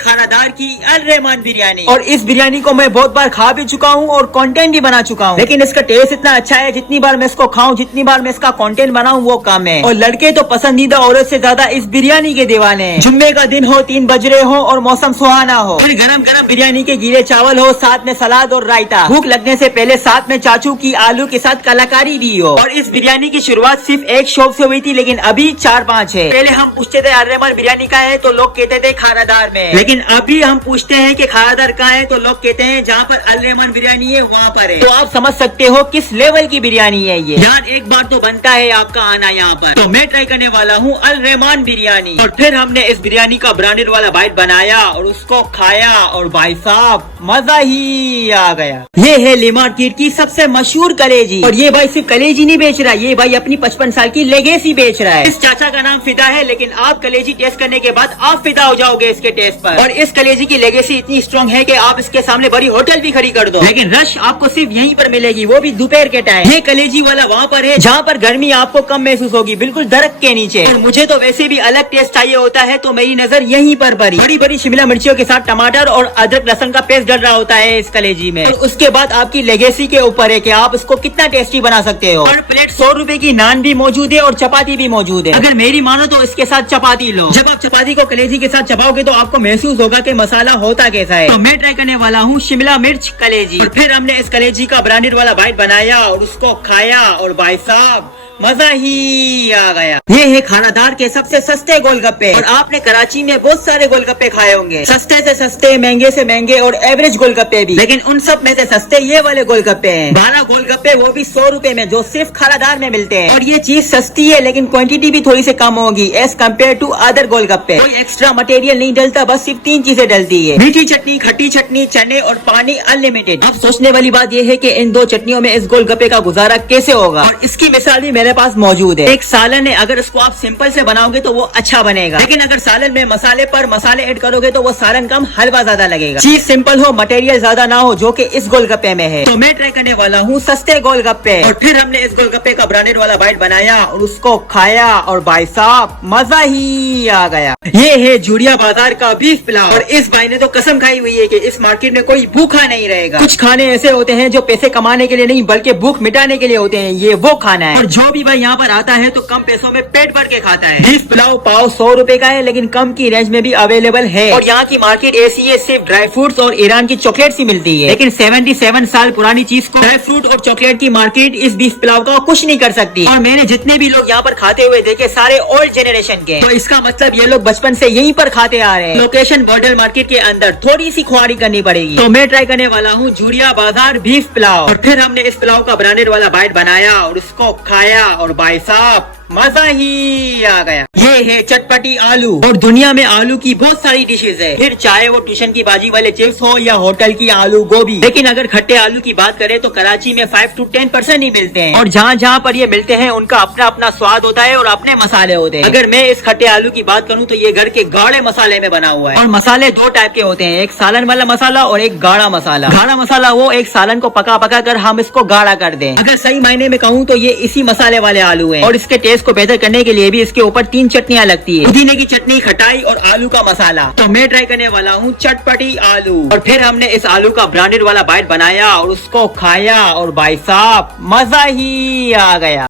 खानादार की अल रहमान बिरयानी। और इस बिरयानी को मैं बहुत बार खा भी चुका हूँ और कंटेंट भी बना चुका हूँ, लेकिन इसका टेस्ट इतना अच्छा है, जितनी बार मैं इसको खाऊं, जितनी बार मैं इसका कंटेंट बनाऊं वो कम है। और लड़के तो पसंदीदा औरत से ज्यादा इस बिरयानी के दीवाने हैं। जुम्मे का दिन हो, 3 बज रहे हो और मौसम सुहाना हो, फिर गरम गरम बिरयानी के गीले चावल हो, साथ में सलाद और रायता। भूख लगने से पहले साथ में चाचू की आलू के साथ कलाकारी भी हो। और इस बिरयानी की शुरुआत सिर्फ एक शॉप से हुई थी, लेकिन अभी 4-5 है। पहले हम पूछते थे अल रहमान बिरयानी कहाँ है, तो लोग कहते थे खानादार में। लेकिन अभी हम पूछते हैं कि खानादार कहाँ है, तो लोग कहते हैं जहाँ पर अल रहमान बिरयानी है वहाँ पर है। तो आप समझ सकते हो किस लेवल की बिरयानी है ये। यार एक बार तो बनता है आपका आना यहाँ पर। तो मैं ट्राई करने वाला हूँ अल रहमान बिरयानी। और फिर हमने इस बिरयानी का ब्रांडेड वाला बाइट बनाया और उसको खाया, और भाई साहब मजा ही आ गया। ये है ली मार्केट की सबसे मशहूर कलेजी। और ये भाई सिर्फ कलेजी नहीं बेच रहा, ये भाई अपनी 55 साल की लेगेसी बेच रहा है। इस चाचा का नाम फिदा है, लेकिन आप कलेजी टेस्ट करने के बाद आप फिदा हो जाओगे इसके टेस्ट पर। और इस कलेजी की लेगेसी इतनी स्ट्रॉन्ग है कि आप इसके सामने बड़ी होटल भी खड़ी कर दो। लेकिन रश आपको सिर्फ यहीं पर मिलेगी, वो भी दोपहर के टाइम। ये कलेजी वाला वहाँ पर है जहाँ पर गर्मी आपको कम महसूस होगी, बिल्कुल दरख्त के नीचे। और मुझे तो वैसे भी अलग टेस्ट चाहिए होता है, तो मेरी नजर यहीं पर पड़ी। बड़ी बड़ी शिमला मिर्चियों के साथ टमाटर और अदरक लहसुन का पेस्ट डल रहा होता है इस कलेजी में। और उसके बाद आपकी लेगेसी के ऊपर है कि आप इसको कितना टेस्टी बना सकते हो। हर प्लेट 100 रुपए की नान भी मौजूद है और चपाती भी मौजूद है। अगर मेरी मानो तो इसके साथ चपाती लो। जब आप चपाती को कलेजी के साथ चबाओगे तो आपको महसूस होगा कि मसाला होता कैसा है। तो मैं ट्राई करने वाला हूँ शिमला मिर्च कलेजी। और फिर हमने इस कलेजी का ब्रांडेड वाला बाइट बनाया और उसको खाया, और भाई साहब मजा ही आ गया। ये है खानादार के सबसे सस्ते गोलगप्पे। और आपने कराची में बहुत सारे गोलगप्पे खाए होंगे, सस्ते से सस्ते, महंगे से महंगे और एवरेज गोलगप्पे भी। लेकिन उन सब में से सस्ते ये वाले गोलगप्पे हैं। 12 गोलगप्पे, वो भी 100 रुपए में, जो सिर्फ खानादार में मिलते हैं। और ये चीज सस्ती है, लेकिन क्वांटिटी भी थोड़ी सी कम होगी एज कम्पेयर टू अदर गोलगप्पे। कोई एक्स्ट्रा मटेरियल नहीं डलता, बस सिर्फ 3 चीजें डलती है, मीठी चटनी, खट्टी चटनी, चने और पानी अनलिमिटेड। अब सोचने वाली बात यह है कि इन 2 चटनियों में इस गोलगप्पे का गुजारा कैसे होगा। और इसकी मिसाल भी मेरे पास मौजूद है। एक सालन है, अगर इसको आप सिंपल से बनाओगे तो वो अच्छा बनेगा, लेकिन अगर सालन में मसाले पर मसाले ऐड करोगे तो वो सालन कम हलवा ज्यादा लगेगा। चीज सिंपल हो, मटेरियल ज्यादा ना हो, जो कि इस गोलगप्पे में है। तो मैं ट्राई करने वाला हूँ सस्ते गोलगप्पे। और फिर हमने इस गोलगप्पे का ब्रांडेड वाला बाइट बनाया और उसको खाया, और भाई साहब मजा ही आ गया। ये है जूड़िया बाजार का बीफ पुलाव। और इस भाई ने तो कसम खाई हुई है कि इस मार्केट में कोई भूखा नहीं रहेगा। कुछ खाने ऐसे होते हैं जो पैसे कमाने के लिए नहीं बल्कि भूख मिटाने के लिए होते हैं, ये वो खाना है। और जो भी भाई यहाँ पर आता है तो कम पैसों में पेट भर के खाता है। बीफ पुलाव पाव 100 रुपए का है, लेकिन कम की रेंज में भी अवेलेबल है। और यहाँ की मार्केट ऐसी है, सिर्फ ड्राई फ्रूट्स और ईरान की चॉकलेट ही मिलती है। लेकिन 77 साल पुरानी चीज को ड्राई फ्रूट और चॉकलेट की मार्केट इस बीफ पुलाव का कुछ नहीं कर सकती। और मैंने जितने भी लोग यहाँ पर खाते हुए देखे, सारे ओल्ड जनरेशन के। तो इसका मतलब ये लोग बचपन से यहीं पर खाते आ रहे हैं। लोकेशन बॉर्डर मार्केट के अंदर, थोड़ी सी खुआरी करनी पड़ेगी। तो मैं ट्राई करने वाला हूँ जूड़िया बाजार बीफ पुलाव। और फिर हमने इस पुलाव का ब्रांडेड वाला बाइट बनाया और उसको खाया, और भाई साहब मजा ही आ गया। ये है चटपटी आलू। और दुनिया में आलू की बहुत सारी डिशेज है, फिर चाहे वो ट्यूशन की बाजी वाले चिप्स हो या होटल की आलू गोभी। लेकिन अगर खट्टे आलू की बात करें तो कराची में 5 to 10% ही मिलते हैं। और जहाँ जहाँ पर ये मिलते हैं उनका अपना अपना स्वाद होता है और अपने मसाले होते हैं। अगर मैं इस खट्टे आलू की बात करूँ तो ये घर के गाढ़े मसाले में बना हुआ है। और मसाले 2 टाइप के होते हैं, एक सालन वाला मसाला और एक गाढ़ा मसाला। गाढ़ा मसाला वो एक सालन को पका पका कर हम इसको गाढ़ा कर दें। अगर सही मायने में कहूँ तो ये इसी मसाले वाले आलू है। और इसके टेस्ट को बेहतर करने के लिए भी इसके ऊपर 3 चटनियाँ लगती है, पुदीने की चटनी, खटाई और आलू का मसाला। तो मैं ट्राई करने वाला हूँ चटपटी आलू। और फिर हमने इस आलू का ब्रांडेड वाला बाइट बनाया और उसको खाया, और भाई साहब मजा ही आ गया।